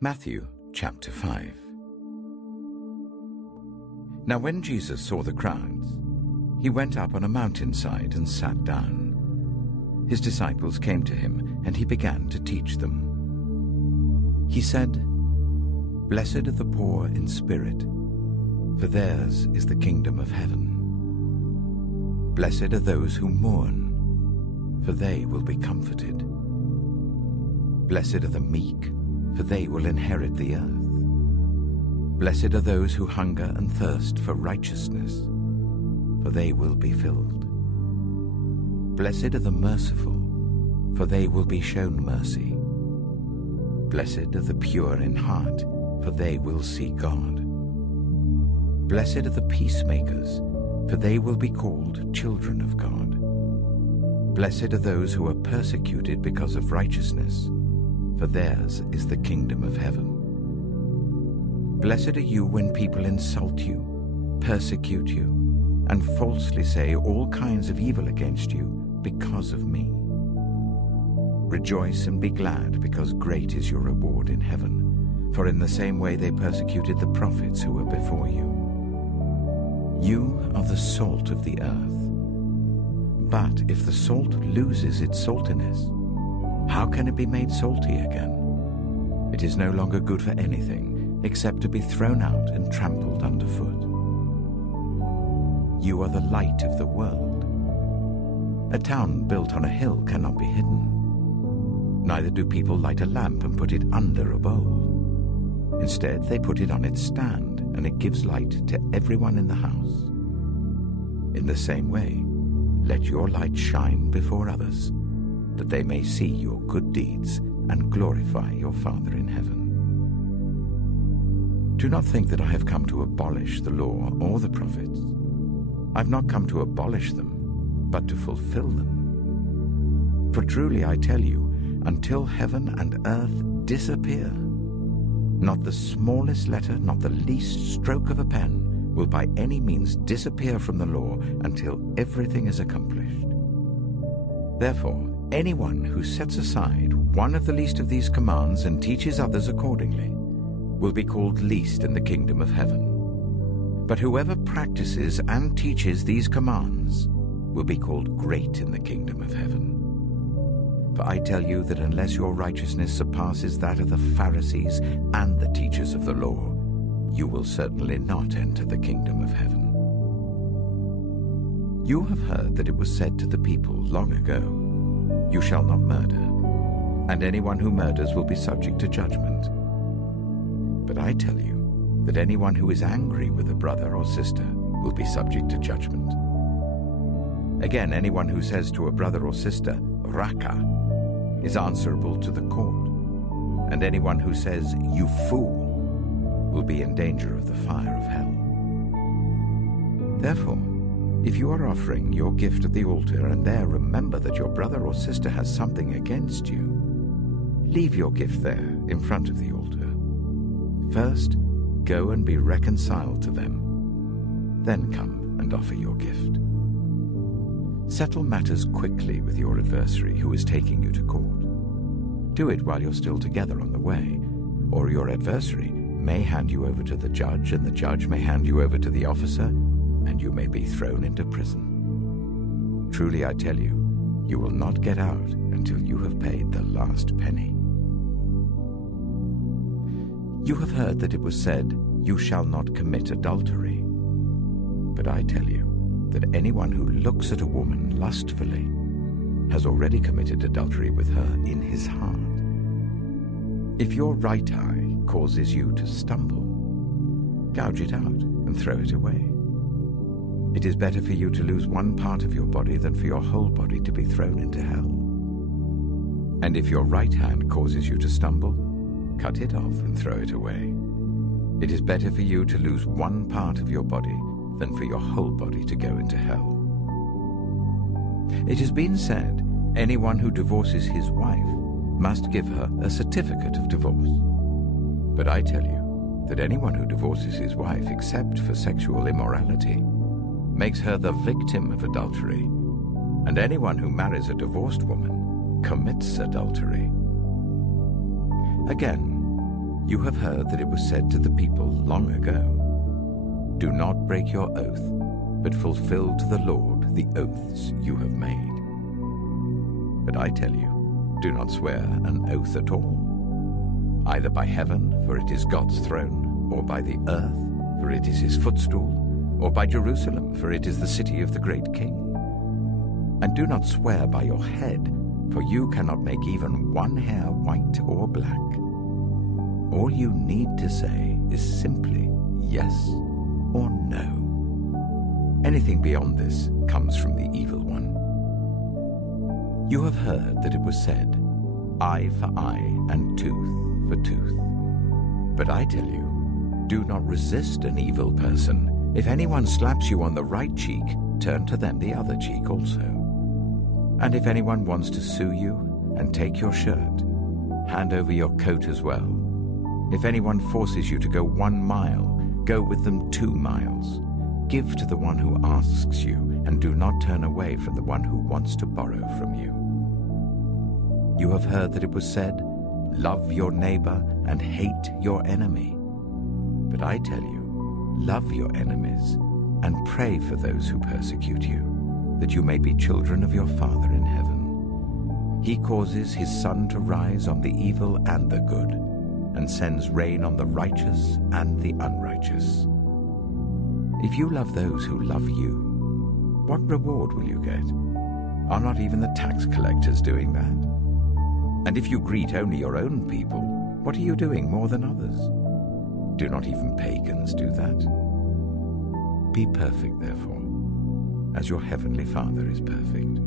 Matthew chapter 5. Now when Jesus saw the crowds, he went up on a mountainside and sat down. His disciples came to him, and he began to teach them. He said, "Blessed are the poor in spirit, for theirs is the kingdom of heaven. Blessed are those who mourn, for they will be comforted. Blessed are the meek, for they will inherit the earth. Blessed are those who hunger and thirst for righteousness, for they will be filled. Blessed are the merciful, for they will be shown mercy. Blessed are the pure in heart, for they will see God. Blessed are the peacemakers, for they will be called children of God. Blessed are those who are persecuted because of righteousness, for theirs is the kingdom of heaven. Blessed are you when people insult you, persecute you, and falsely say all kinds of evil against you because of me. Rejoice and be glad, because great is your reward in heaven, for in the same way they persecuted the prophets who were before you. You are the salt of the earth. But if the salt loses its saltiness, how can it be made salty again? It is no longer good for anything except to be thrown out and trampled underfoot. You are the light of the world. A town built on a hill cannot be hidden. Neither do people light a lamp and put it under a bowl. Instead, they put it on its stand, and it gives light to everyone in the house. In the same way, let your light shine before others, that they may see your good deeds and glorify your Father in heaven. Do not think that I have come to abolish the law or the prophets. I have not come to abolish them, but to fulfill them. For truly I tell you, until heaven and earth disappear, not the smallest letter, not the least stroke of a pen will by any means disappear from the law until everything is accomplished. Therefore, anyone who sets aside one of the least of these commands and teaches others accordingly will be called least in the kingdom of heaven. But whoever practices and teaches these commands will be called great in the kingdom of heaven. For I tell you that unless your righteousness surpasses that of the Pharisees and the teachers of the law, you will certainly not enter the kingdom of heaven. You have heard that it was said to the people long ago, "You shall not murder, and anyone who murders will be subject to judgment." But I tell you that anyone who is angry with a brother or sister will be subject to judgment. Again, anyone who says to a brother or sister, "Raka," is answerable to the court, and anyone who says, "You fool," will be in danger of the fire of hell. Therefore, if you are offering your gift at the altar and there remember that your brother or sister has something against you, leave your gift there in front of the altar. First, go and be reconciled to them. Then come and offer your gift. Settle matters quickly with your adversary who is taking you to court. Do it while you're still together on the way, or your adversary may hand you over to the judge, and the judge may hand you over to the officer, and you may be thrown into prison. Truly I tell you, you will not get out until you have paid the last penny. You have heard that it was said, "You shall not commit adultery." But I tell you that anyone who looks at a woman lustfully has already committed adultery with her in his heart. If your right eye causes you to stumble, gouge it out and throw it away. It is better for you to lose one part of your body than for your whole body to be thrown into hell. And if your right hand causes you to stumble, cut it off and throw it away. It is better for you to lose one part of your body than for your whole body to go into hell. It has been said, anyone who divorces his wife must give her a certificate of divorce. But I tell you that anyone who divorces his wife except for sexual immorality makes her the victim of adultery, and anyone who marries a divorced woman commits adultery. Again, You have heard that it was said to the people long ago, "Do not break your oath, but fulfill to the Lord the oaths you have made." But I tell you, do not swear an oath at all, either by heaven, for it is God's throne, or by the earth, for it is his footstool, or by Jerusalem, for it is the city of the great king. And do not swear by your head, for you cannot make even one hair white or black. All you need to say is simply yes or no. Anything beyond this comes from the evil one. You have heard that it was said, "Eye for eye and tooth for tooth." But I tell you, do not resist an evil person. If anyone slaps you on the right cheek, turn to them the other cheek also. And if anyone wants to sue you and take your shirt, hand over your coat as well. If anyone forces you to go 1 mile, go with them 2 miles. Give to the one who asks you, and do not turn away from the one who wants to borrow from you. You have heard that it was said, "Love your neighbor and hate your enemy." But I tell you, love your enemies and pray for those who persecute you, that you may be children of your Father in heaven. He causes his sun to rise on the evil and the good, and sends rain on the righteous and the unrighteous. If you love those who love you, what reward will you get? Are not even the tax collectors doing that? And if you greet only your own people, what are you doing more than others? Do not even pagans do that? Be perfect, therefore, as your heavenly Father is perfect.